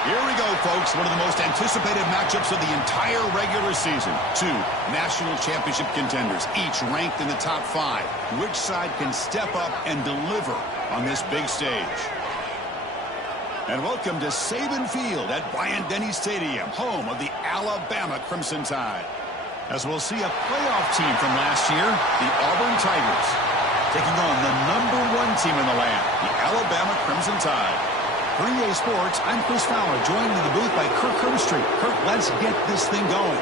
Here we go, folks. One of the most anticipated matchups of the entire regular season. Two national championship contenders, each ranked in the top 5. Which side can step up and deliver on this big stage? And welcome to Saban Field at Bryant-Denny Stadium, home of the Alabama Crimson Tide. As we'll see a playoff team from last year, the Auburn Tigers, taking on the #1 team in the land, the Alabama Crimson Tide. For EA Sports, I'm Chris Fowler, joined in the booth by Kirk Herbstreit. Kirk, let's get this thing going.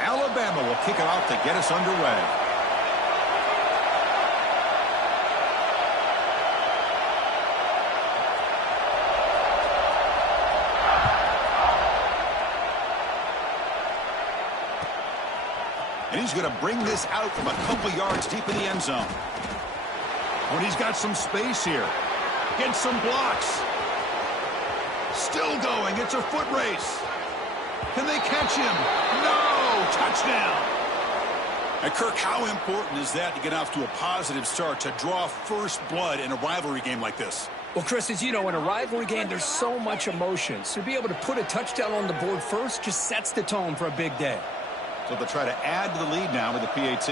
Alabama will kick it off to get us underway. And he's going to bring this out from a couple yards deep in the end zone. When he's got some space here. Gets some blocks. Still going. It's a foot race. Can they catch him? No! Touchdown! And Kirk, how important is that to get off to a positive start, to draw first blood in a rivalry game like this? Well, Chris, as you know, in a rivalry game, there's so much emotion. So to be able to put a touchdown on the board first just sets the tone for a big day. So they'll try to add to the lead now with the PAT.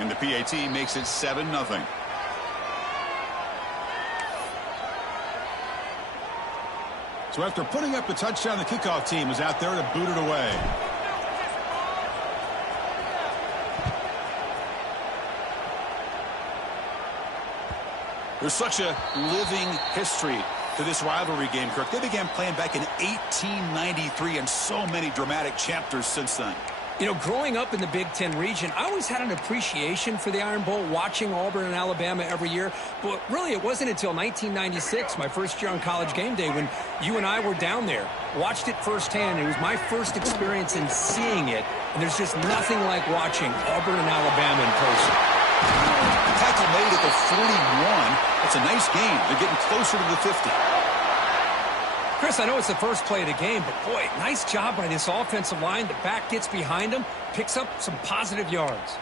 And the PAT makes it 7-0. So after putting up the touchdown, the kickoff team is out there to boot it away. There's such a living history to this rivalry game, Kirk. They began playing back in 1893, and so many dramatic chapters since then. You know, growing up in the Big Ten region, I always had an appreciation for the Iron Bowl, watching Auburn and Alabama every year. But really, it wasn't until 1996, my first year on College Game Day, when you and I were down there. Watched it firsthand. It was my first experience in seeing it. And there's just nothing like watching Auburn and Alabama in person. Tackle made at the 41. That's a nice gain. They're getting closer to the 50. Chris, I know it's the first play of the game, but boy, nice job by this offensive line. The back gets behind him, picks up some positive yards.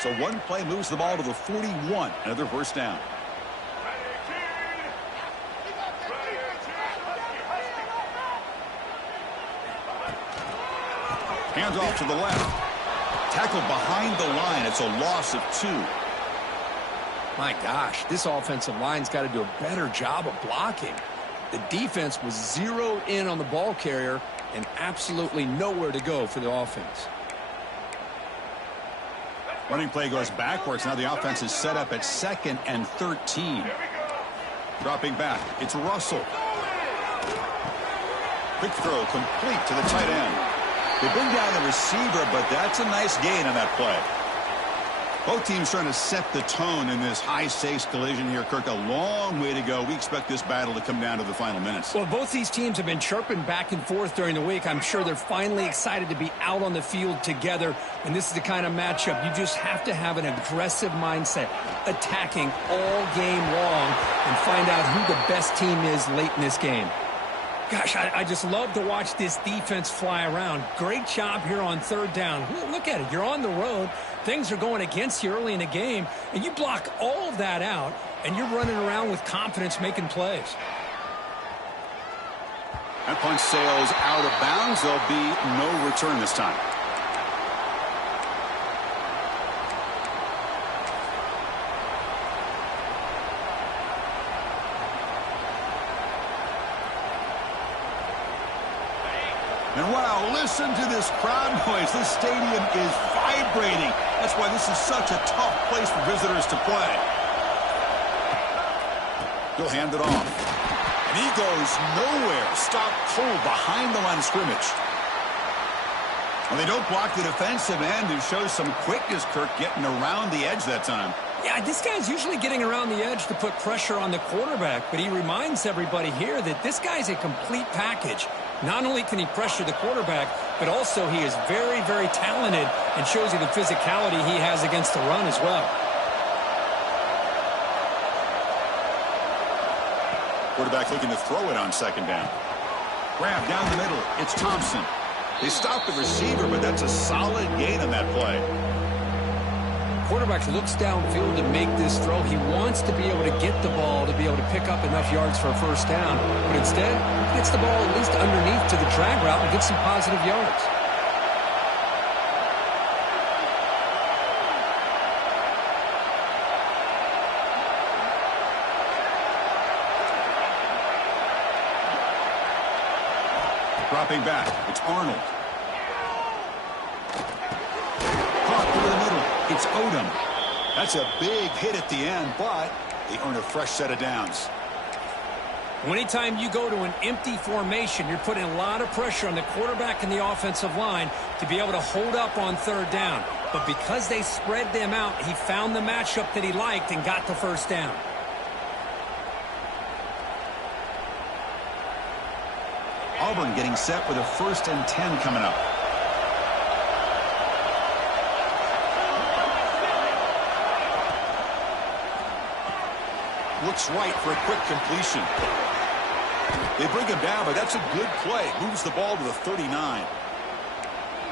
So one play moves the ball to the 41. Another first down. Hands off to the left. Tackle behind the line. It's a loss of 2. My gosh, this offensive line's got to do a better job of blocking. The defense was zeroed in on the ball carrier and absolutely nowhere to go for the offense. Running play goes backwards. Now the offense is set up at 2nd and 13. Dropping back. It's Russell. Quick throw complete to the tight end. They bring down the receiver, but that's a nice gain on that play. Both teams trying to set the tone in this high-stakes collision here, Kirk. A long way to go. We expect this battle to come down to the final minutes. Well, both these teams have been chirping back and forth during the week. I'm sure they're finally excited to be out on the field together. And this is the kind of matchup you just have to have an aggressive mindset, attacking all game long and find out who the best team is late in this game. Gosh, I just love to watch this defense fly around. Great job here on 3rd down. Look at it. You're on the road. Things are going against you early in the game, and you block all of that out, and you're running around with confidence making plays. That punt sails out of bounds. There'll be no return this time. And wow, listen to this crowd noise. This stadium is vibrating. That's why this is such a tough place for visitors to play. He'll hand it off. And he goes nowhere. Stop cold behind the line of scrimmage. Well, they don't block the defensive end, who shows some quickness, Kirk, getting around the edge that time. Yeah, this guy's usually getting around the edge to put pressure on the quarterback, but he reminds everybody here that this guy's a complete package. Not only can he pressure the quarterback, but also he is very, very talented and shows you the physicality he has against the run as well. Quarterback looking to throw it on second down. Grab down the middle. It's Thompson. They stop the receiver, but that's a solid gain on that play. Quarterback looks downfield to make this throw. He wants to be able to get the ball to be able to pick up enough yards for a first down. But instead, he gets the ball at least underneath to the drag route and gets some positive yards. Dropping back, it's Arnold. Caught through the middle, it's Odom. That's a big hit at the end, but they earn a fresh set of downs. Anytime you go to an empty formation, you're putting a lot of pressure on the quarterback and the offensive line to be able to hold up on third down. But because they spread them out, he found the matchup that he liked and got the first down. Auburn getting set with a 1st and 10 coming up. Looks right for a quick completion. They bring him down, but that's a good play. Moves the ball to the 39.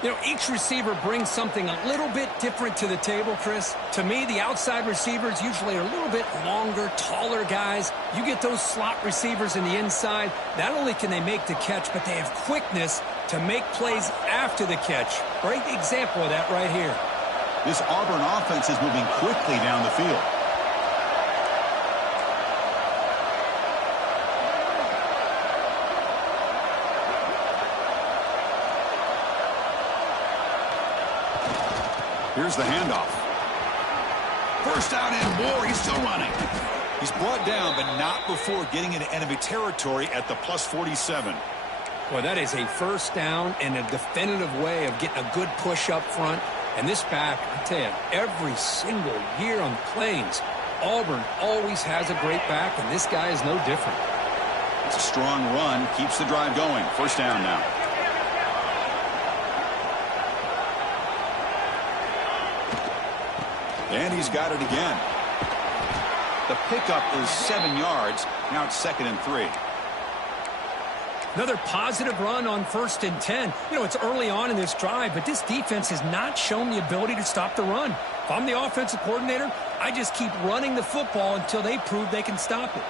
You know, each receiver brings something a little bit different to the table, Chris. To me, the outside receivers usually are a little bit longer, taller guys. You get those slot receivers in the inside, not only can they make the catch, but they have quickness to make plays after the catch. Great example of that right here. This Auburn offense is moving quickly down the field. Here's the handoff. First down and more. He's still running. He's brought down, but not before getting into enemy territory at the +47. Well, that is a first down and a definitive way of getting a good push up front. And this back, I tell you, every single year on the Plains, Auburn always has a great back, and this guy is no different. It's a strong run. Keeps the drive going. First down now. And he's got it again. The pickup is 7 yards. Now it's 2nd and 3. Another positive run on 1st and 10. You know, it's early on in this drive, but this defense has not shown the ability to stop the run. If I'm the offensive coordinator, I just keep running the football until they prove they can stop it.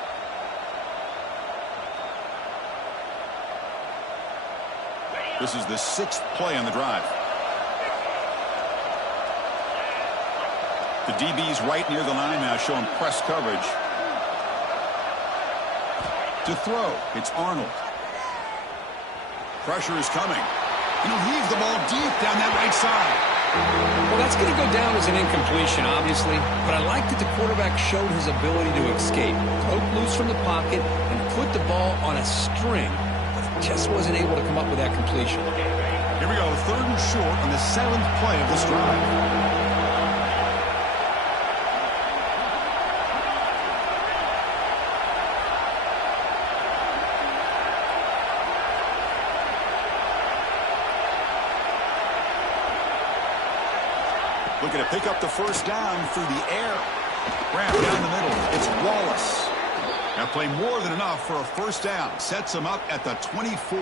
This is the 6th play on the drive. The DB's right near the line now, showing press coverage. To throw, it's Arnold. Pressure is coming. And he'll heave the ball deep down that right side. Well, that's going to go down as an incompletion, obviously. But I like that the quarterback showed his ability to escape. Broke loose from the pocket and put the ball on a string. But he just wasn't able to come up with that completion. Here we go, 3rd and short on the 7th play of this drive. Looking to pick up the first down through the air. Grab down the middle. It's Wallace. Now play more than enough for a first down. Sets him up at the 24.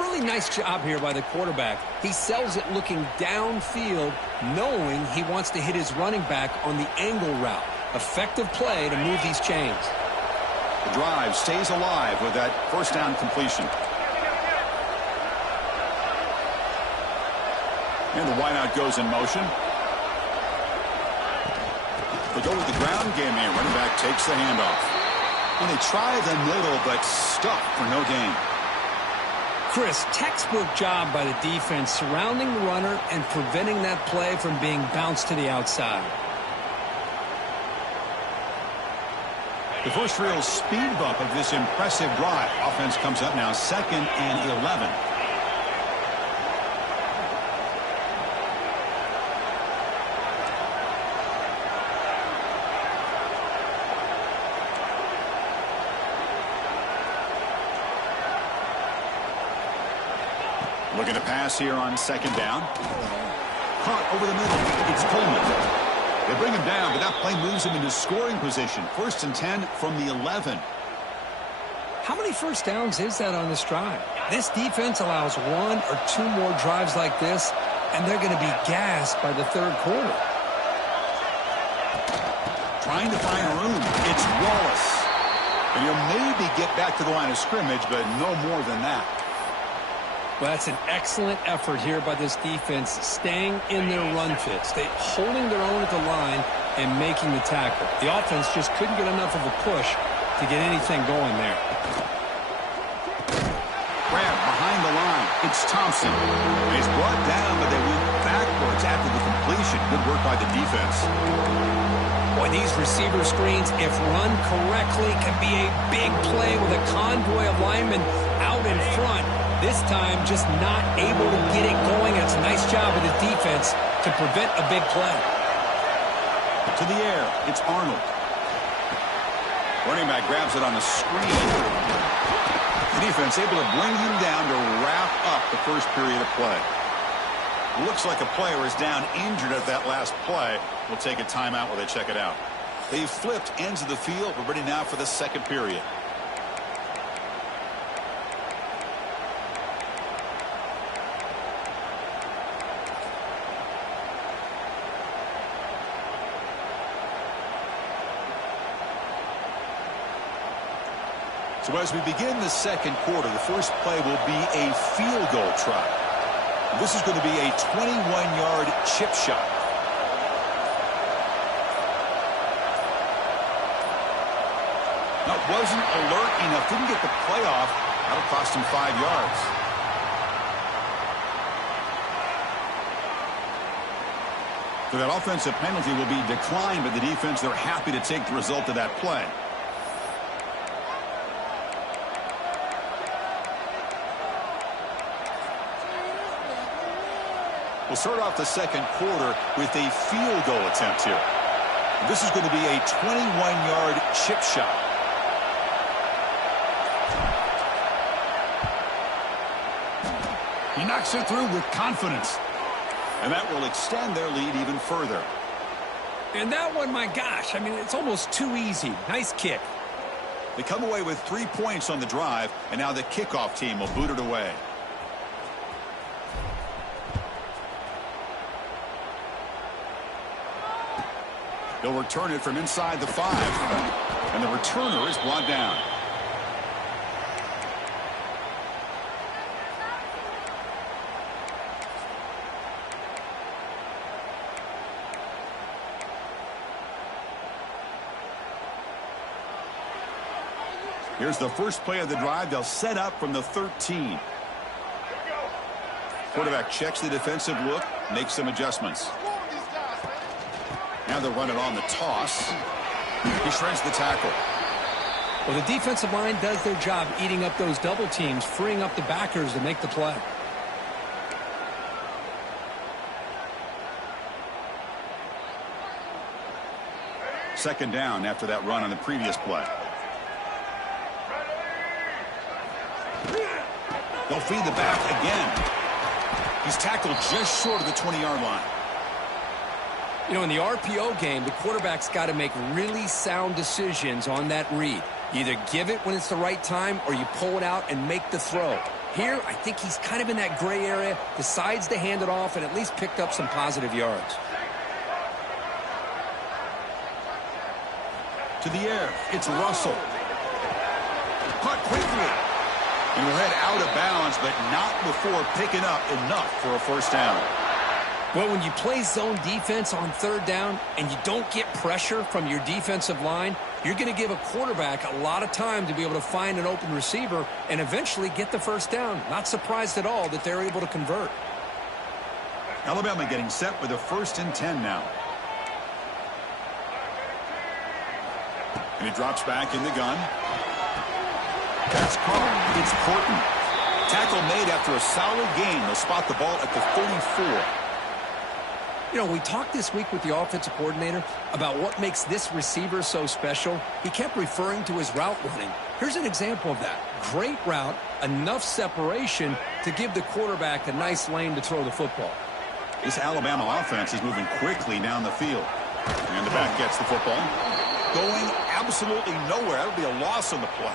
Really nice job here by the quarterback. He sells it looking downfield, knowing he wants to hit his running back on the angle route. Effective play to move these chains. The drive stays alive with that first down completion. And the wideout goes in motion. They go with the ground game here. Running back takes the handoff. And they try the middle, but stuck for no gain. Chris, textbook job by the defense surrounding the runner and preventing that play from being bounced to the outside. The first real speed bump of this impressive drive. Offense comes up now 2nd and 11. Looking to pass here on second down. Caught over the middle. It's Coleman. They bring him down, but that play moves him into scoring position. 1st and 10 from the 11. How many first downs is that on this drive? This defense allows 1 or 2 more drives like this, and they're going to be gassed by the third quarter. Trying to find room. It's Wallace. And he'll maybe get back to the line of scrimmage, but no more than that. Well, that's an excellent effort here by this defense, staying in their run fit, holding their own at the line and making the tackle. The offense just couldn't get enough of a push to get anything going there. Grab behind the line. It's Thompson. He's brought down, but they went backwards after the completion. Good work by the defense. Boy, these receiver screens, if run correctly, can be a big play with a convoy of linemen out in front. This time, just not able to get it going. It's a nice job of the defense to prevent a big play. To the air, it's Arnold. Running back grabs it on the screen. The defense able to bring him down to wrap up the first period of play. Looks like a player is down injured at that last play. We'll take a timeout while they check it out. They've flipped ends of the field. We're ready now for the second period. So as we begin the second quarter, the first play will be a field goal try. This is going to be a 21-yard chip shot. Now, wasn't alert enough, didn't get the play off. That'll cost him 5 yards. So that offensive penalty will be declined by the defense. They're happy to take the result of that play. We'll start off the second quarter with a field goal attempt here. This is going to be a 21-yard chip shot. He knocks it through with confidence. And that will extend their lead even further. And that one, my gosh, I mean, it's almost too easy. Nice kick. They come away with 3 points on the drive, and now the kickoff team will boot it away. They'll return it from inside the 5. And the returner is brought down. Here's the first play of the drive. They'll set up from the 13. Quarterback checks the defensive look, makes some adjustments. Now they'll run it on the toss. He shreds the tackle. Well, the defensive line does their job eating up those double teams, freeing up the backers to make the play. Second down after that run on the previous play. They'll feed the back again. He's tackled just short of the 20-yard line. You know, in the RPO game, the quarterback's got to make really sound decisions on that read. You either give it when it's the right time or you pull it out and make the throw. Here, I think he's kind of in that gray area, decides to hand it off and at least picked up some positive yards. To the air, it's Russell. Caught quickly. And will head out of bounds, but not before picking up enough for a first down. Well, when you play zone defense on third down and you don't get pressure from your defensive line, you're going to give a quarterback a lot of time to be able to find an open receiver and eventually get the first down. Not surprised at all that they're able to convert. Alabama getting set with a 1st and 10 now. And he drops back in the gun. That's caught. It's Horton. Tackle made after a solid gain. They'll spot the ball at the 34. You know, we talked this week with the offensive coordinator about what makes this receiver so special. He kept referring to his route running. Here's Here's an example of that. Great route, enough separation to give the quarterback a nice lane to throw the football. This Alabama offense is moving quickly down the field. And the back gets the football. Going absolutely nowhere. That'll be a loss on the play.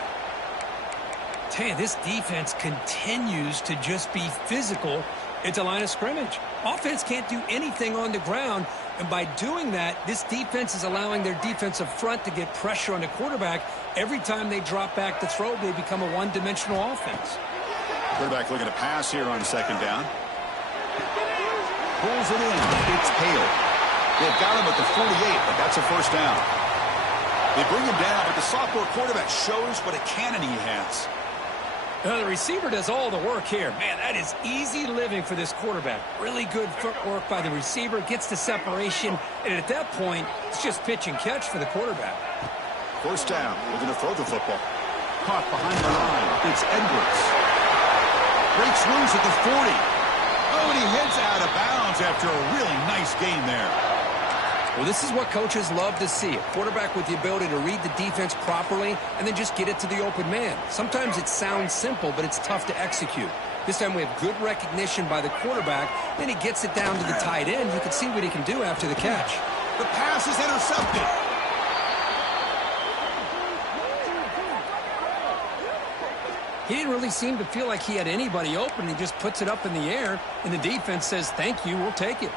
Tell you, this defense continues to just be physical at the line of scrimmage. Offense can't do anything on the ground, and by doing that, this defense is allowing their defensive front to get pressure on the quarterback. Every time they drop back to throw, they become a one-dimensional offense. Quarterback looking to pass here on second down. Pulls it in. It's Hale. They've got him at the 48, but that's a first down. They bring him down, but the sophomore quarterback shows what a cannon he has. The receiver does all the work here. Man, that is easy living for this quarterback. Really good footwork by the receiver, gets the separation, and at that point, it's just pitch and catch for the quarterback. First down, we're going to throw the football. Caught behind the line, it's Edwards. Breaks loose at the 40. Oh, and he heads out of bounds after a really nice gain there. Well, this is what coaches love to see. A quarterback with the ability to read the defense properly and then just get it to the open man. Sometimes it sounds simple, but it's tough to execute. This time we have good recognition by the quarterback. Then he gets it down to the tight end. You can see what he can do after the catch. The pass is intercepted. He didn't really seem to feel like he had anybody open. He just puts it up in the air, and the defense says, thank you, we'll take it.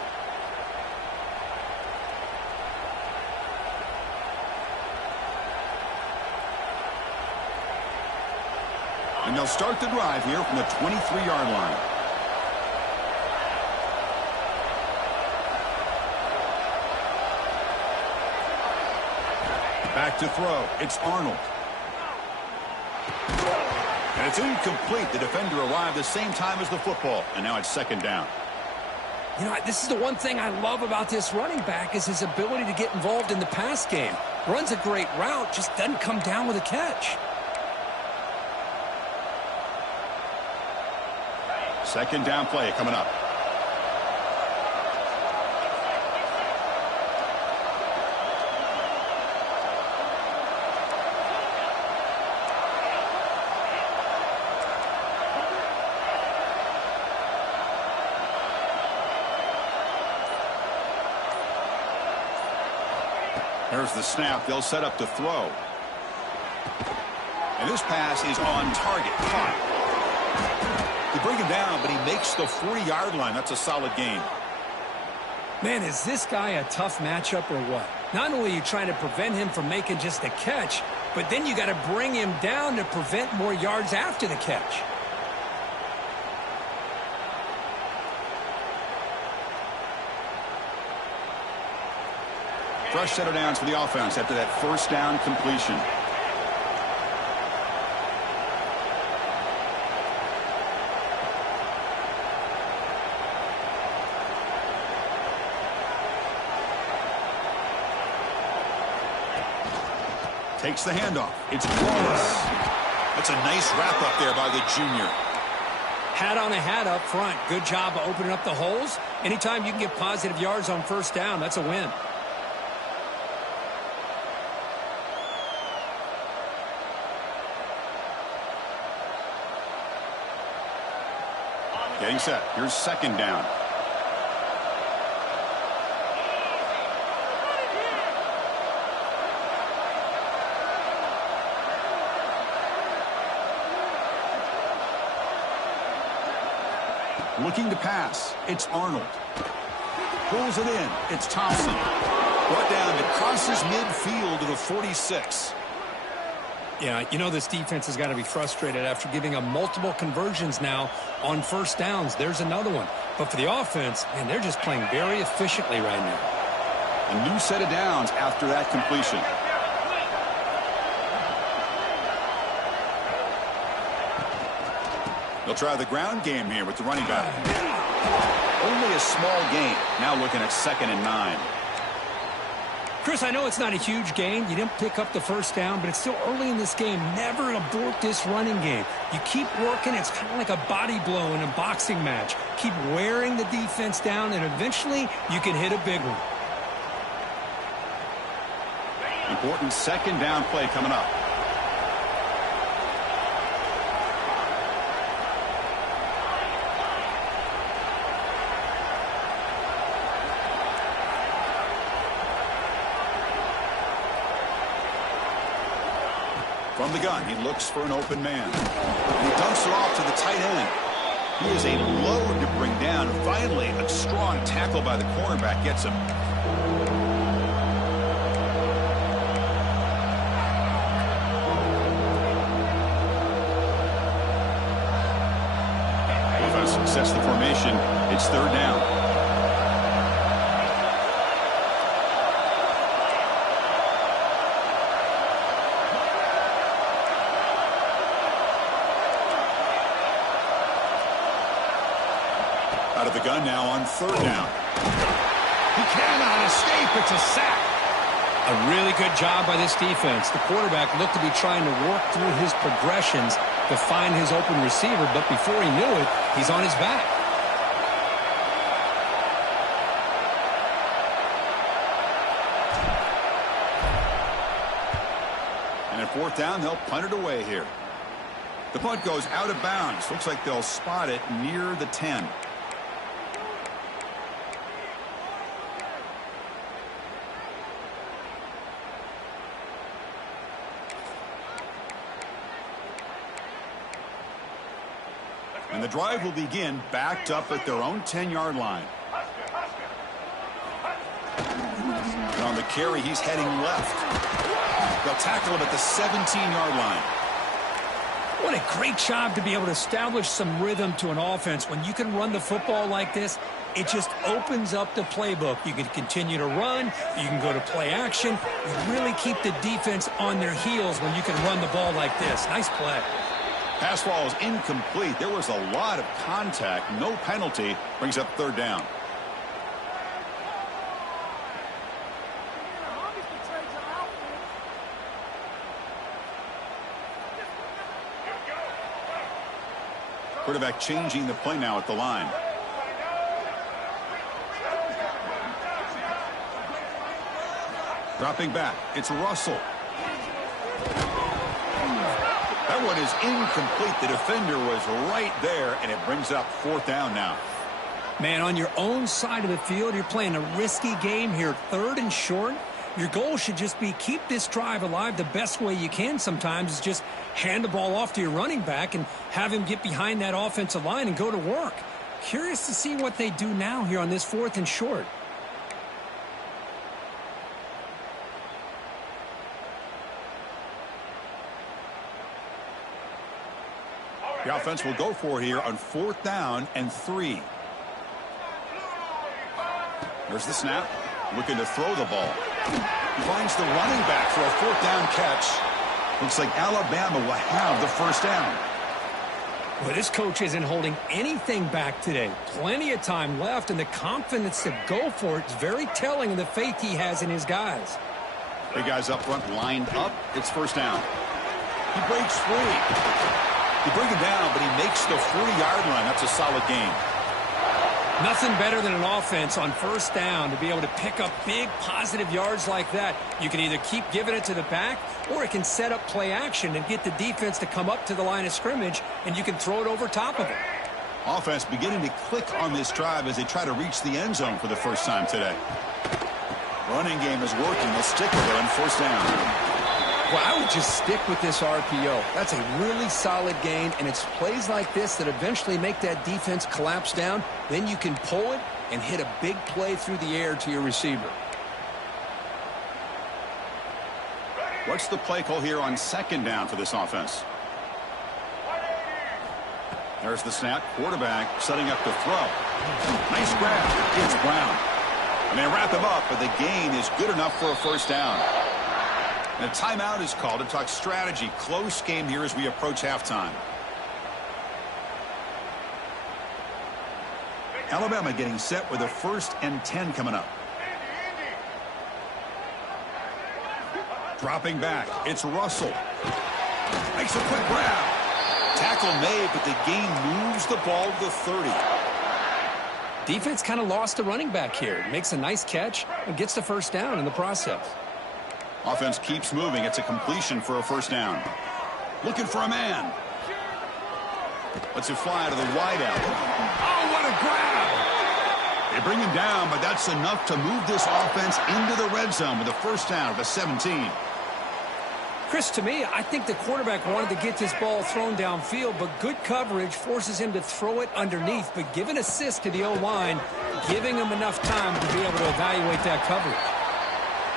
And they'll start the drive here from the 23-yard line. Back to throw. It's Arnold. And it's incomplete. The defender arrived the same time as the football. And now it's second down. You know, this is the one thing I love about this running back is his ability to get involved in the pass game. Runs a great route, just doesn't come down with a catch. Second down play coming up. There's the snap. They'll set up to throw. And this pass is on target. Caught. They bring him down, but he makes the 40-yard line. That's a solid gain. Man, is this guy a tough matchup or what? Not only are you trying to prevent him from making just a catch, but then you got to bring him down to prevent more yards after the catch. Fresh set of downs for the offense after that first down completion. Takes the handoff. It's Wallace. That's a nice wrap-up there by the junior. Hat on a hat up front. Good job of opening up the holes. Anytime you can get positive yards on first down, that's a win. Getting set. Here's second down. Looking to pass. It's Arnold. Pulls it in. It's Thompson. Brought down to crosses midfield to the 46. Yeah, you know this defense has got to be frustrated after giving up multiple conversions now on first downs. There's another one. But for the offense, man, they're just playing very efficiently right now. A new set of downs after that completion. They'll try the ground game here with the running back. Only a small gain. Now looking at 2nd and 9. Chris, I know it's not a huge gain. You didn't pick up the first down, but it's still early in this game. Never abort this running game. You keep working. It's kind of like a body blow in a boxing match. Keep wearing the defense down, and eventually you can hit a big one. Important second down play coming up. From the gun, he looks for an open man. And he dumps it off to the tight end. He is a load to bring down. Finally, a strong tackle by the cornerback gets him. Offense sets the formation. It's third down. Out of the gun now on third down. He cannot escape. It's a sack. A really good job by this defense. The quarterback looked to be trying to work through his progressions to find his open receiver, but before he knew it, he's on his back. And at fourth down, they'll punt it away here. The punt goes out of bounds. Looks like they'll spot it near the 10. And the drive will begin backed up at their own 10-yard line. And on the carry, he's heading left. They'll tackle him at the 17-yard line. What a great job to be able to establish some rhythm to an offense. When you can run the football like this, it just opens up the playbook. You can continue to run. You can go to play action. You really keep the defense on their heels when you can run the ball like this. Nice play. Pass ball is incomplete. There was a lot of contact. No penalty. Brings up third down. Quarterback changing the play now at the line. Dropping back. It's Russell. That one is incomplete. The defender was right there, and it brings up fourth down now. Man, on your own side of the field, you're playing a risky game here. Third and short. Your goal should just be keep this drive alive. The best way you can sometimes is just hand the ball off to your running back and have him get behind that offensive line and go to work. Curious to see what they do now here on this fourth and short. The offense will go for it here on fourth down and 3. There's the snap. Looking to throw the ball. He finds the running back for a fourth down catch. Looks like Alabama will have the first down. Well, this coach isn't holding anything back today. Plenty of time left, and the confidence to go for it is very telling of the faith he has in his guys. Big guys up front lined up. It's first down. He breaks free. You bring him down, but he makes the 40-yard line. That's a solid gain. Nothing better than an offense on first down to be able to pick up big positive yards like that. You can either keep giving it to the back, or it can set up play action and get the defense to come up to the line of scrimmage, and you can throw it over top of it. Offense beginning to click on this drive as they try to reach the end zone for the first time today. Running game is working. They'll stick with it on first down. Well, I would just stick with this RPO. That's a really solid gain, and it's plays like this that eventually make that defense collapse down. Then you can pull it and hit a big play through the air to your receiver. What's the play call here on second down for this offense? There's the snap. Quarterback setting up to throw. Nice grab. It's Brown. And they wrap him up, but the gain is good enough for a first down. And a timeout is called to talk strategy. Close game here as we approach halftime. Alabama getting set with a 1st and 10 coming up. Dropping back. It's Russell. Makes a quick grab. Tackle made, but the gain moves the ball to the 30. Defense kind of lost a running back here. Makes a nice catch and gets the first down in the process. Offense keeps moving. It's a completion for a first down. Looking for a man. Lets it fly to the wideout. Oh, what a grab! They bring him down, but that's enough to move this offense into the red zone with a first down of a 17. Chris, to me, I think the quarterback wanted to get this ball thrown downfield, but good coverage forces him to throw it underneath. But give an assist to the O-line, giving him enough time to be able to evaluate that coverage.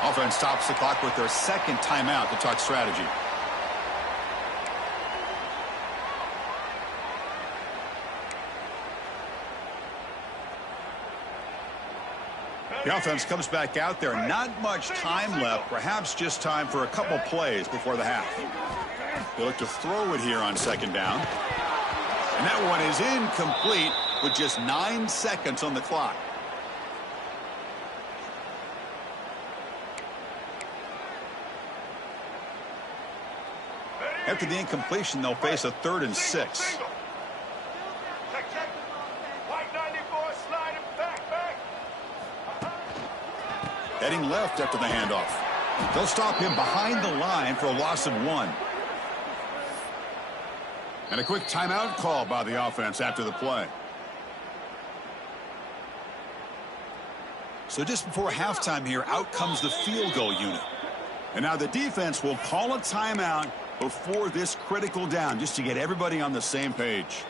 Offense stops the clock with their second timeout to talk strategy. The offense comes back out there. Not much time left. Perhaps just time for a couple plays before the half. They look to throw it here on second down. And that one is incomplete with just 9 seconds on the clock. After the incompletion, they'll face a 3rd and 6. Heading left after the handoff. They'll stop him behind the line for a loss of 1. And a quick timeout call by the offense after the play. So just before halftime here, out comes the field goal unit. And now the defense will call a timeout before this critical down, just to get everybody on the same page.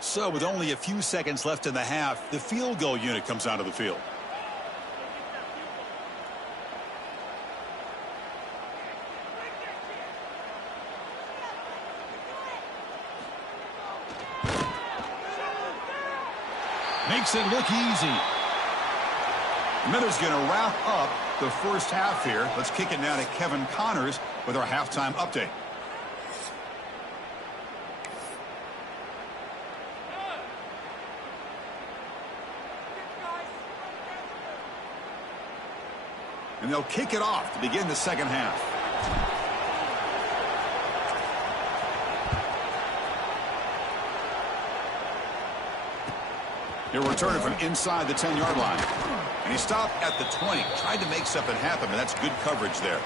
So with only a few seconds left in the half, the field goal unit comes onto the field. Makes it look easy. Miller's going to wrap up the first half here. Let's kick it now to Kevin Connors with our halftime update. And they'll kick it off to begin the second half. He'll return it from inside the 10-yard line. And he stopped at the 20. Tried to make something happen, but that's good coverage there.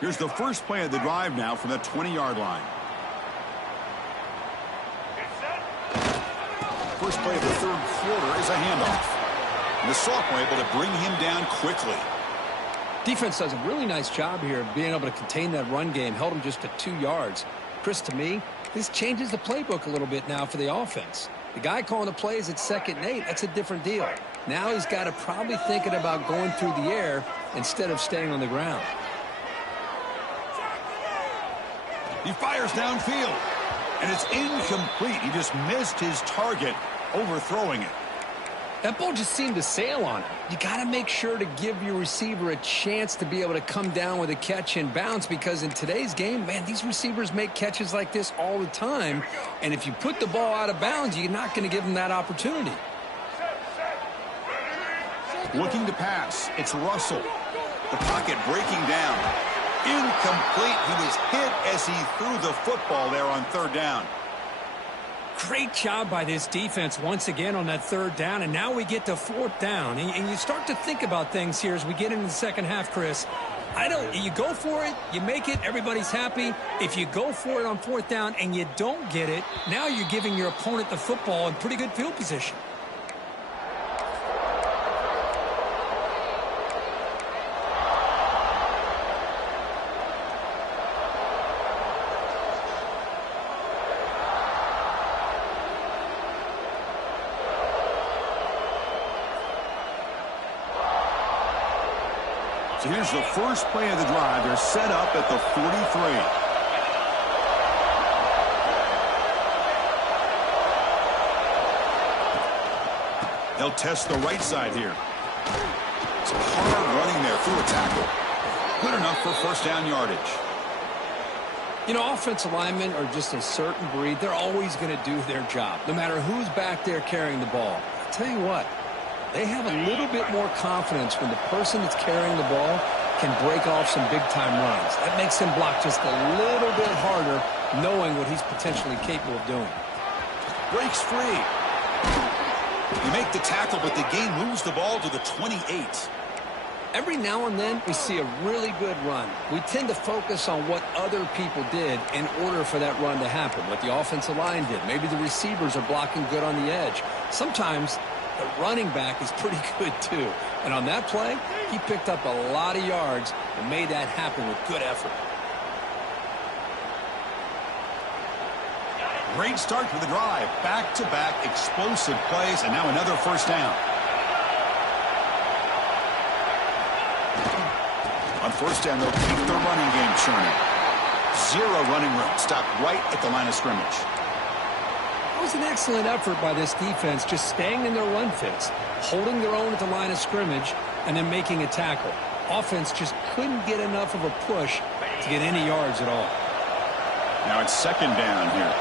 Here's the first play of the drive now from that 20-yard line. First play of the third quarter is a handoff. And the sophomore able to bring him down quickly. Defense does a really nice job here of being able to contain that run game. Held him just to 2 yards. Chris, to me, this changes the playbook a little bit now for the offense. The guy calling the plays at 2nd and 8, that's a different deal. Now he's got to probably thinking about going through the air instead of staying on the ground. He fires downfield, and it's incomplete. He just missed his target, overthrowing it. That ball just seemed to sail on him. You got to make sure to give your receiver a chance to be able to come down with a catch and bounce, because in today's game, man, these receivers make catches like this all the time. And if you put the ball out of bounds, you're not going to give them that opportunity. Looking to pass. It's Russell. The pocket breaking down. Incomplete. He was hit as he threw the football there on 3rd down. Great job by this defense once again on that 3rd down, and now we get to 4th down. And you start to think about things here as we get into the second half, Chris. You go for it, you make it, everybody's happy. If you go for it on 4th down and you don't get it, now you're giving your opponent the football in pretty good field position. So here's the first play of the drive. They're set up at the 43. They'll test the right side here. Some hard running there through a tackle. Good enough for first down yardage. You know, offensive linemen are just a certain breed. They're always going to do their job, no matter who's back there carrying the ball. I'll tell you what, they have a little bit more confidence when the person that's carrying the ball can break off some big-time runs. That makes him block just a little bit harder, knowing what he's potentially capable of doing. Breaks free. You make the tackle, but the gain moves the ball to the 28. Every now and then, we see a really good run. We tend to focus on what other people did in order for that run to happen, what the offensive line did. Maybe the receivers are blocking good on the edge. Sometimes the running back is pretty good, too. And on that play, he picked up a lot of yards and made that happen with good effort. Great start to the drive. Back-to-back explosive plays, and now another first down. On first down, they'll keep the running game churning. Zero running room. Stopped right at the line of scrimmage. It was an excellent effort by this defense, just staying in their run fits, holding their own at the line of scrimmage, and then making a tackle. Offense just couldn't get enough of a push to get any yards at all. Now it's second down here.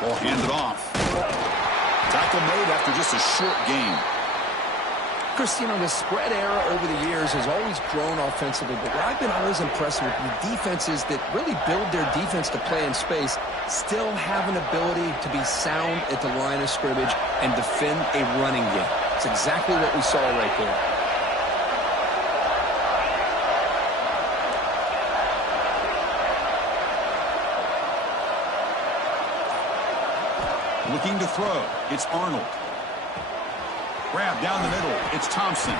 Ball handed off. Tackle made after just a short gain. Chris, the spread era over the years has always grown offensively, but what I've been always impressed with the defenses that really build their defense to play in space still have an ability to be sound at the line of scrimmage and defend a running game. It's exactly what we saw right there. Looking to throw. It's Arnold. Grab down the middle. It's Thompson.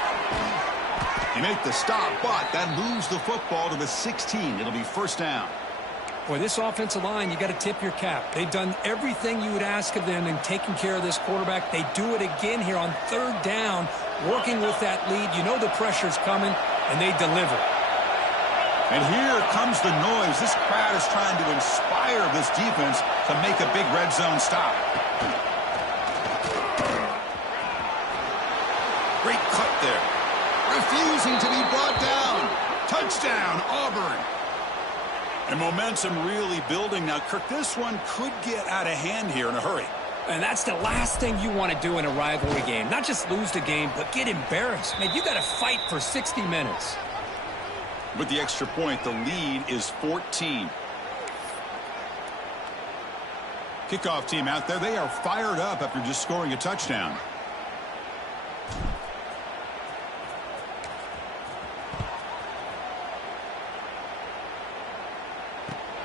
He make the stop, but that moves the football to the 16. It'll be first down. Boy, this offensive line, you got to tip your cap. They've done everything you would ask of them in taking care of this quarterback. They do it again here on third down, working with that lead. You know the pressure's coming, and they deliver. And here comes the noise. This crowd is trying to inspire this defense to make a big red zone stop. Great cut there. Refusing to be brought down. Touchdown, Auburn. And momentum really building. Now, Kirk, this one could get out of hand here in a hurry. And that's the last thing you want to do in a rivalry game. Not just lose the game, but get embarrassed. Man, you got to fight for 60 minutes. With the extra point, the lead is 14. Kickoff team out there, they are fired up after just scoring a touchdown.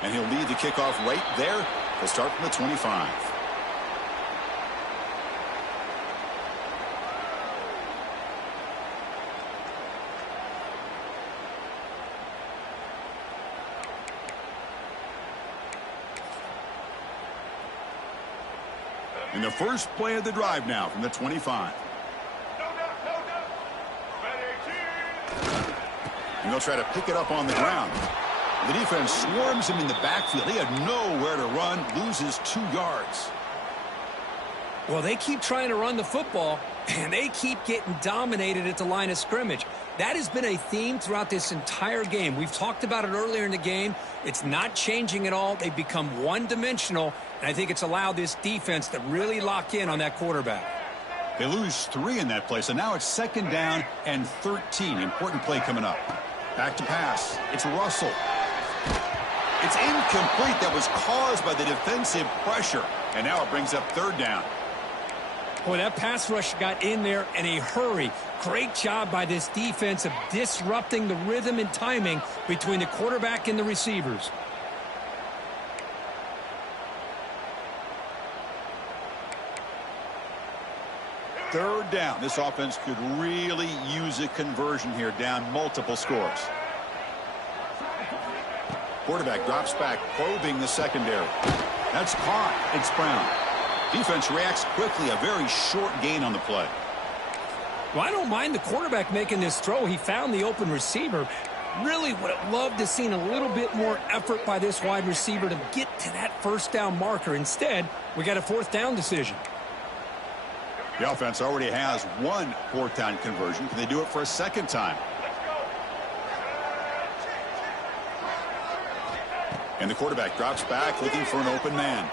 And he'll lead the kickoff right there. They'll start from the 25. In the first play of the drive now from the 25. And they'll try to pick it up on the ground. The defense swarms him in the backfield. He had nowhere to run, loses 2 yards. Well, they keep trying to run the football, and they keep getting dominated at the line of scrimmage. That has been a theme throughout this entire game. We've talked about it earlier in the game. It's not changing at all. They've become one-dimensional, and I think it's allowed this defense to really lock in on that quarterback. They lose 3 in that play, so now it's second down and 13. Important play coming up. Back to pass. It's Russell. It's incomplete. That was caused by the defensive pressure, and now it brings up third down. Boy, that pass rush got in there in a hurry. Great job by this defense of disrupting the rhythm and timing between the quarterback and the receivers. Third down. This offense could really use a conversion here, down multiple scores. Quarterback drops back, probing the secondary. That's caught. It's Brown. Defense reacts quickly. A very short gain on the play. Well, I don't mind the quarterback making this throw. He found the open receiver. Really would have loved to seen a little bit more effort by this wide receiver to get to that first down marker. Instead, we got a fourth down decision. The offense already has 1 fourth down conversion. Can they do it for a second time? And the quarterback drops back looking for an open man.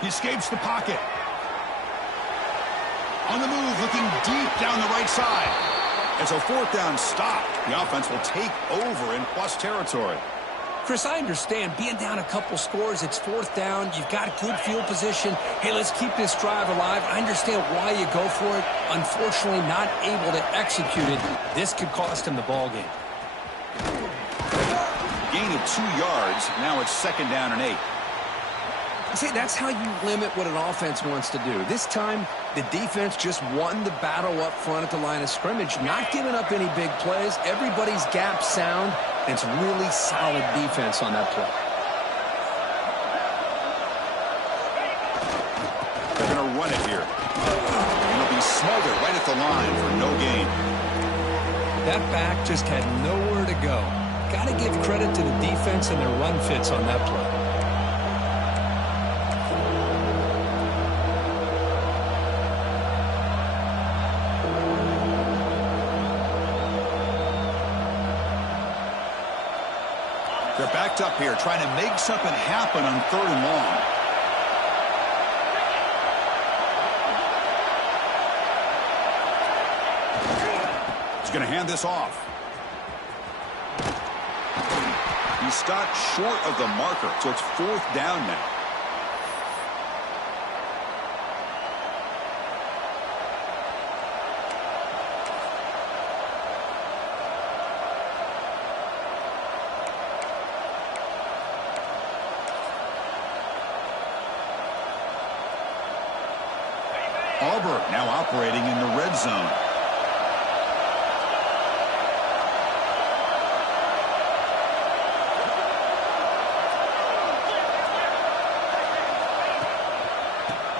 He escapes the pocket. On the move, looking deep down the right side. It's a fourth down stop. The offense will take over in plus territory. Chris, I understand being down a couple scores, it's fourth down, you've got good field position. Hey, let's keep this drive alive. I understand why you go for it. Unfortunately, not able to execute it. This could cost him the ball game. Gain of 2 yards. Now it's second down and 8. See, that's how you limit what an offense wants to do. This time, the defense just won the battle up front at the line of scrimmage, not giving up any big plays. Everybody's gap sound, and it's really solid defense on that play. They're going to run it here. And it'll be smothered right at the line for no gain. That back just had nowhere to go. Got to give credit to the defense and their run fits on that play. They're backed up here, trying to make something happen on 3rd and long. He's going to hand this off. He stopped short of the marker, so it's 4th down now. Auburn now operating in the red zone.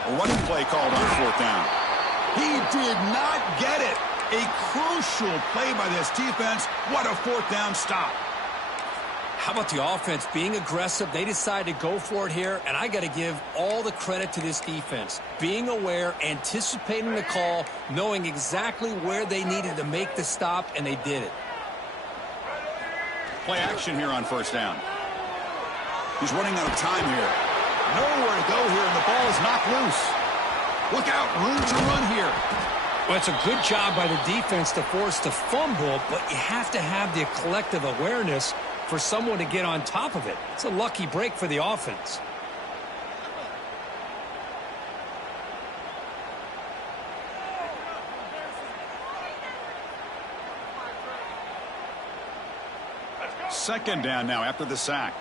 A running play called on 4th down. He did not get it. A crucial play by this defense. What a 4th down stop. How about the offense being aggressive? They decided to go for it here, and I got to give all the credit to this defense. Being aware, anticipating the call, knowing exactly where they needed to make the stop, and they did it. Play action here on 1st down. He's running out of time here. Nowhere to go here, and the ball is knocked loose. Look out, room to run here. Well, it's a good job by the defense to force the fumble, but you have to have the collective awareness for someone to get on top of it. It's a lucky break for the offense. Second down now after the sack.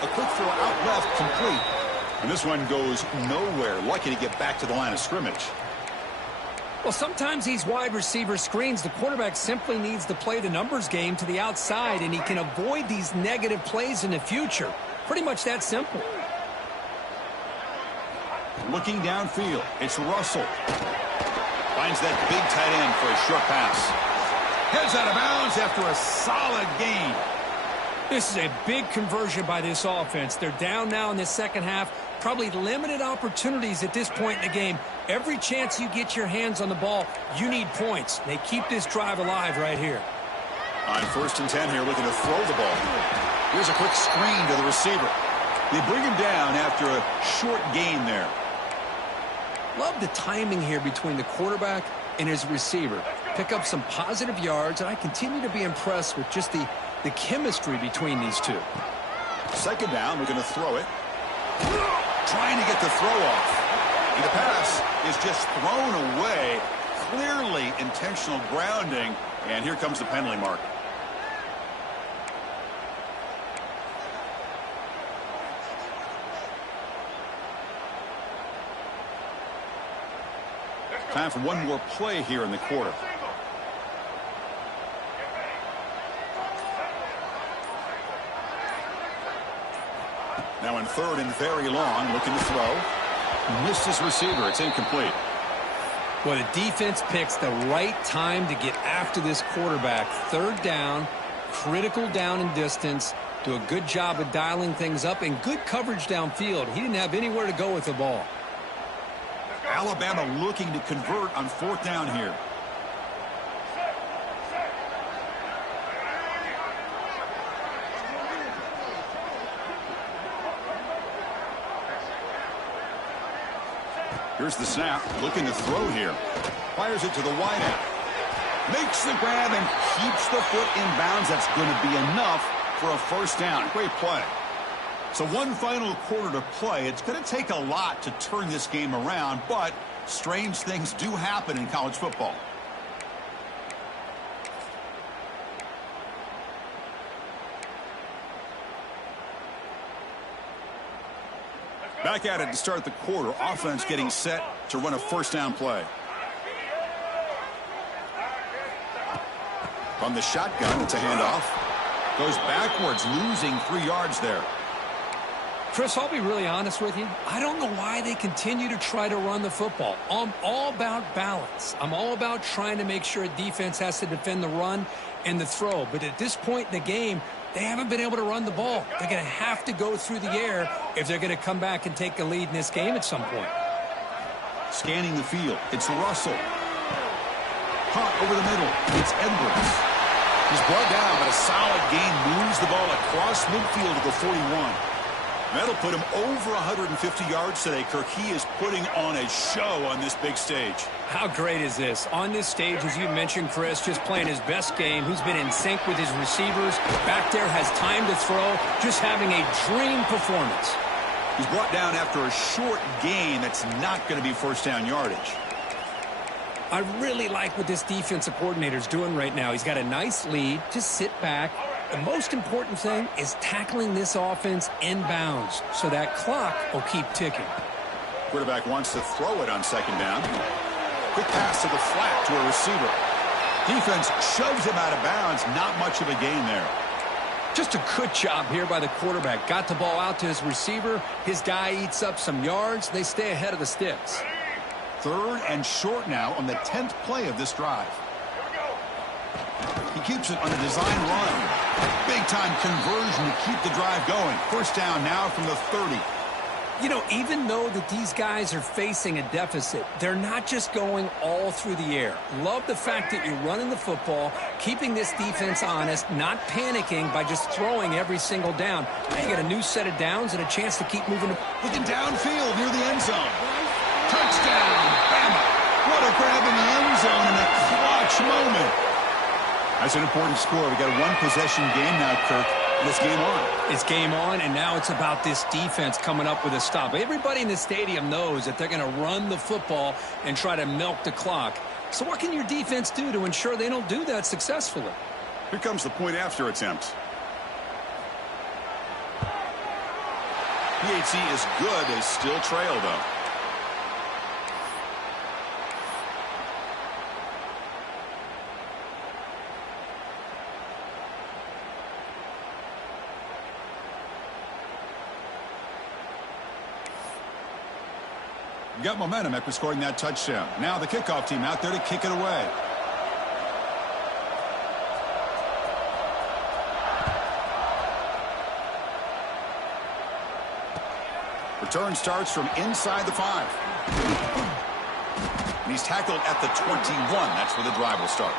A quick throw out left, complete. And this one goes nowhere. Lucky to get back to the line of scrimmage. Well, sometimes these wide receiver screens, the quarterback simply needs to play the numbers game to the outside, and he can avoid these negative plays in the future. Pretty much that simple. Looking downfield, it's Russell. Finds that big tight end for a short pass. Heads out of bounds after a solid gain. This is a big conversion by this offense. They're down now in the second half. Probably limited opportunities at this point in the game. Every chance you get your hands on the ball, you need points. They keep this drive alive right here. On 1st and 10 here, looking to throw the ball. Here's a quick screen to the receiver. They bring him down after a short gain there. Love the timing here between the quarterback and his receiver. Pick up some positive yards, and I continue to be impressed with just the chemistry between these two. Second down, we're going to throw it. Trying to get the throw off. And the pass is just thrown away. Clearly intentional grounding. And here comes the penalty mark. Time for one more play here in the quarter. Now in 3rd and very long, looking to throw. Missed his receiver. It's incomplete. Well, the defense picks the right time to get after this quarterback. 3rd down, critical down and distance. Do a good job of dialing things up and good coverage downfield. He didn't have anywhere to go with the ball. Alabama looking to convert on 4th down here. Here's the snap. Looking to throw here. Fires it to the wideout. Makes the grab and keeps the foot in bounds. That's going to be enough for a first down. Great play. So one final quarter to play. It's going to take a lot to turn this game around, but strange things do happen in college football. Back at it to start the quarter. Offense getting set to run a first down play. From the shotgun, it's a handoff. Goes backwards, losing 3 yards there. Chris, I'll be really honest with you. I don't know why they continue to try to run the football. I'm all about balance. I'm all about trying to make sure a defense has to defend the run and the throw. But at this point in the game, they haven't been able to run the ball. They're going to have to go through the air if they're going to come back and take a lead in this game at some point. Scanning the field. It's Russell. Caught over the middle. It's Edwards. He's brought down, but a solid gain moves the ball across midfield to the 41. That'll put him over 150 yards today, Kirk. He is putting on a show on this big stage. How great is this? On this stage, as you mentioned, Chris, just playing his best game. Who's been in sync with his receivers. Back there, has time to throw. Just having a dream performance. He's brought down after a short gain that's not going to be first down yardage. I really like what this defensive coordinator is doing right now. He's got a nice lead. Just sit back. The most important thing is tackling this offense inbounds so that clock will keep ticking. Quarterback wants to throw it on second down. Quick pass to the flat to a receiver. Defense shoves him out of bounds. Not much of a gain there. Just a good job here by the quarterback. Got the ball out to his receiver. His guy eats up some yards. They stay ahead of the sticks. 3rd and short now on the 10th play of this drive. He keeps it on the design run. Big-time conversion to keep the drive going. First down now from the 30. You know, even though that these guys are facing a deficit, they're not just going all through the air. Love the fact that you're running the football, keeping this defense honest, not panicking by just throwing every single down. Now you got a new set of downs and a chance to keep moving. Looking downfield near the end zone. Touchdown, Bama. What a grab in the end zone in a clutch moment. That's an important score. We got a one-possession game now, Kirk. And it's game on. It's game on, and now it's about this defense coming up with a stop. Everybody in the stadium knows that they're going to run the football and try to milk the clock. So what can your defense do to ensure they don't do that successfully? Here comes the point after attempt. PAT is good. They still trail, though. Got momentum after scoring that touchdown. Now the kickoff team out there to kick it away. Return starts from inside the 5. And he's tackled at the 21. That's where the drive will start.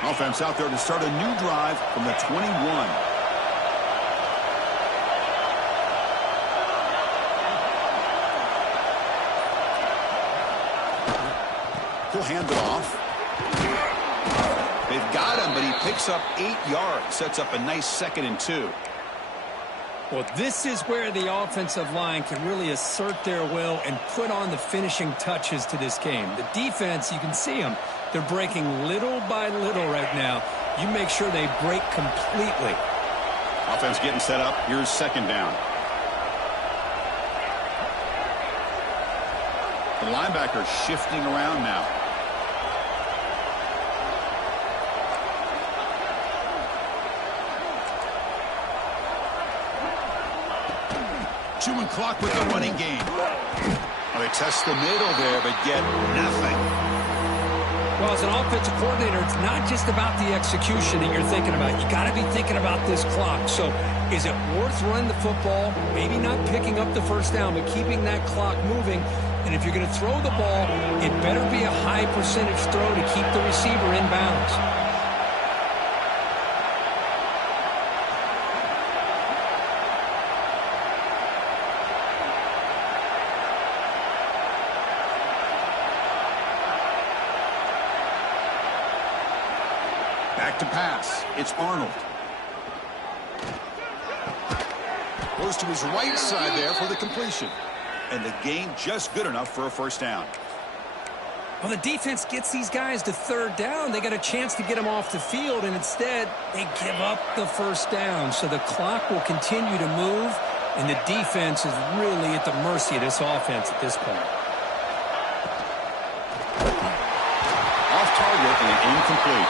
Offense out there to start a new drive from the 21. He'll hand it off. They've got him, but he picks up 8 yards. Sets up a nice 2nd and 2. Well, this is where the offensive line can really assert their will and put on the finishing touches to this game. The defense, you can see them. They're breaking little by little right now. You make sure they break completely. Offense getting set up. Here's second down. The linebacker shifting around now. Chewing clock with the running game. Oh, they test the middle there, but get nothing. Well, as an offensive coordinator, it's not just about the execution that you're thinking about. You got to be thinking about this clock. So is it worth running the football, maybe not picking up the first down, but keeping that clock moving And if you're going to throw the ball, it better be a high percentage throw to keep the receiver in bounds. Back to pass. It's Arnold. Goes to his right side there for the completion. And the gain just good enough for a first down. Well, the defense gets these guys to third down. They got a chance to get them off the field, and instead they give up the first down. So the clock will continue to move, and the defense is really at the mercy of this offense at this point. Off target and incomplete.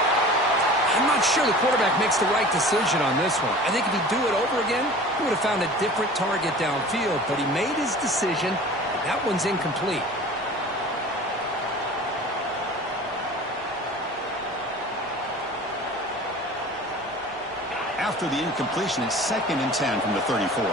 I'm not sure the quarterback makes the right decision on this one. I think if he'd do it over again, he would have found a different target downfield, but he made his decision. That one's incomplete. After the incompletion, it's 2nd and 10 from the 34.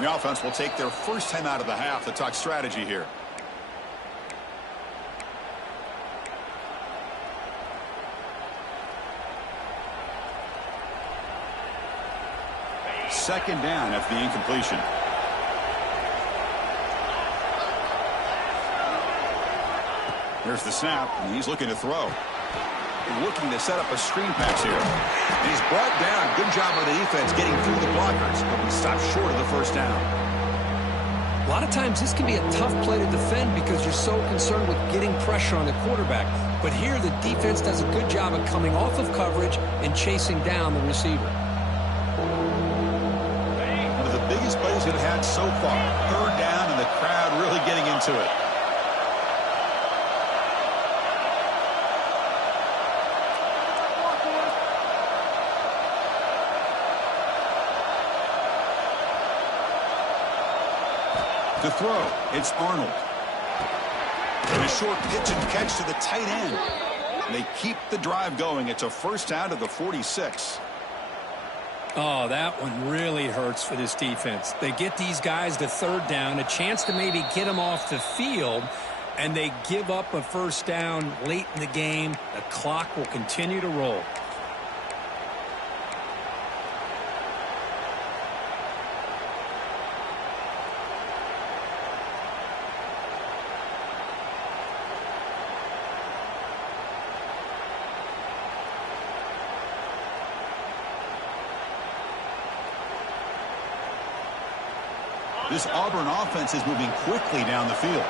The offense will take their first time out of the half to talk strategy here. Second down after the incompletion. There's the snap, and he's looking to throw. Looking to set up a screen pass here. And he's brought down. Good job by the defense getting through the blockers, but we stopped short of the first down. A lot of times this can be a tough play to defend because you're so concerned with getting pressure on the quarterback. But here the defense does a good job of coming off of coverage and chasing down the receiver. One of the biggest plays they've had so far. Third down and the crowd really getting into it. To throw, it's Arnold. And a short pitch and catch to the tight end. And they keep the drive going. It's a first down to the 46. Oh, that one really hurts for this defense. They get these guys to third down, a chance to maybe get them off the field, and they give up a first down late in the game. The clock will continue to roll. This Auburn offense is moving quickly down the field.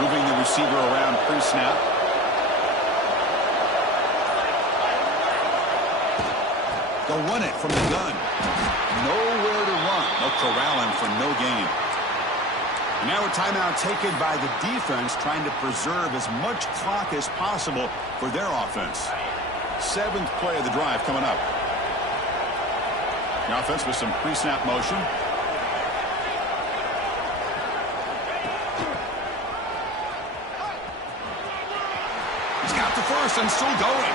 Moving the receiver around pre-snap. They'll run it from the gun. Nowhere to run. They'll corral him for no gain. And now a timeout taken by the defense, trying to preserve as much clock as possible for their offense. 7th play of the drive coming up. The offense with some pre-snap motion. He's got the first and still going.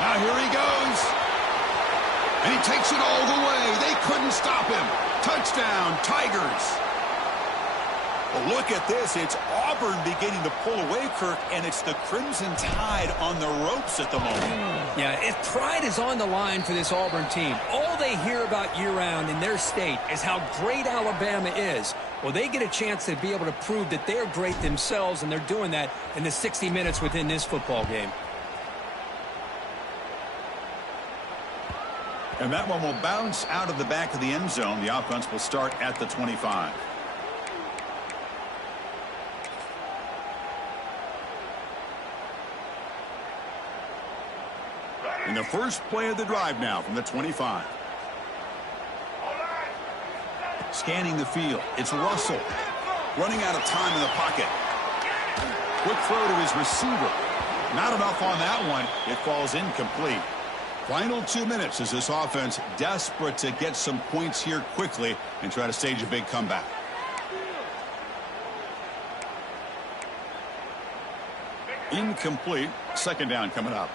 Now here he goes. And he takes it all the way. They couldn't stop him. Touchdown, Tigers. Well, look at this. It's Auburn beginning to pull away, Kirk, and it's the Crimson Tide on the ropes at the moment. Yeah, if pride is on the line for this Auburn team, all they hear about year-round in their state is how great Alabama is. Well, they get a chance to be able to prove that they're great themselves, and they're doing that in the 60 minutes within this football game. And that one will bounce out of the back of the end zone. The offense will start at the 25. In the first play of the drive now from the 25. Scanning the field. It's Russell. Running out of time in the pocket. Quick throw to his receiver. Not enough on that one. It falls incomplete. Final 2 minutes as this offense desperate to get some points here quickly and try to stage a big comeback. Incomplete. Second down coming up.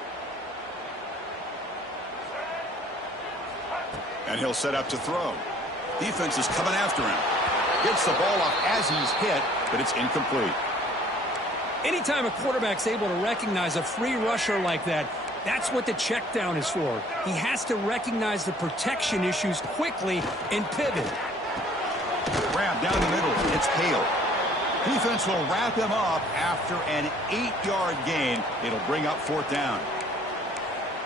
And he'll set up to throw. Defense is coming after him. Gets the ball off as he's hit, but it's incomplete. Anytime a quarterback's able to recognize a free rusher like that, that's what the check down is for. He has to recognize the protection issues quickly and pivot. Grab down the middle. It's Hale. Defense will wrap him up after an 8-yard gain. It'll bring up fourth down.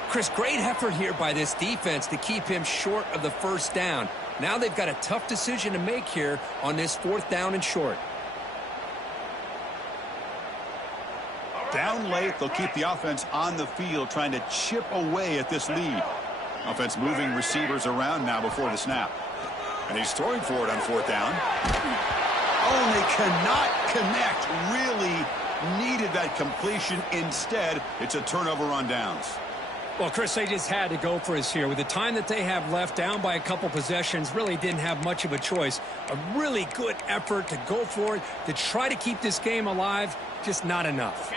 Chris, great effort here by this defense to keep him short of the first down. Now they've got a tough decision to make here on this fourth down and short. Down late, they'll keep the offense on the field trying to chip away at this lead. Offense moving receivers around now before the snap. And he's throwing for it on fourth down. Oh, they cannot connect. Really needed that completion. Instead, it's a turnover on downs. Well, Chris, they just had to go for us here. With the time that they have left, down by a couple possessions, really didn't have much of a choice. A really good effort to go for it, to try to keep this game alive, just not enough.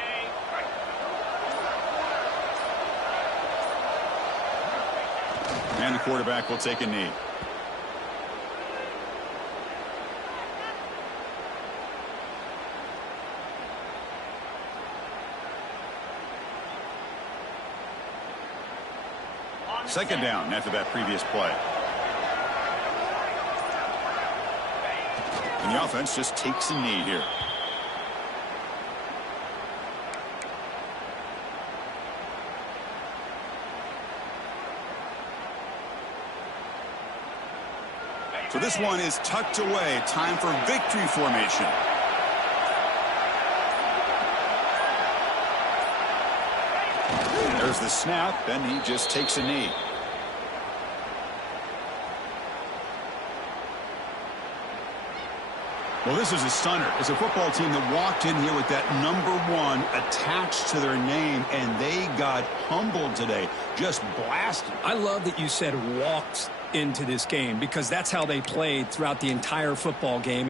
And the quarterback will take a knee. Second down after that previous play. And the offense just takes a knee here. So this one is tucked away. Time for victory formation. There's the snap, and he just takes a knee. Well, this is a stunner. It's a football team that walked in here with that #1 attached to their name, and they got humbled today. Just blasted. I love that you said walked into this game, because that's how they played throughout the entire football game.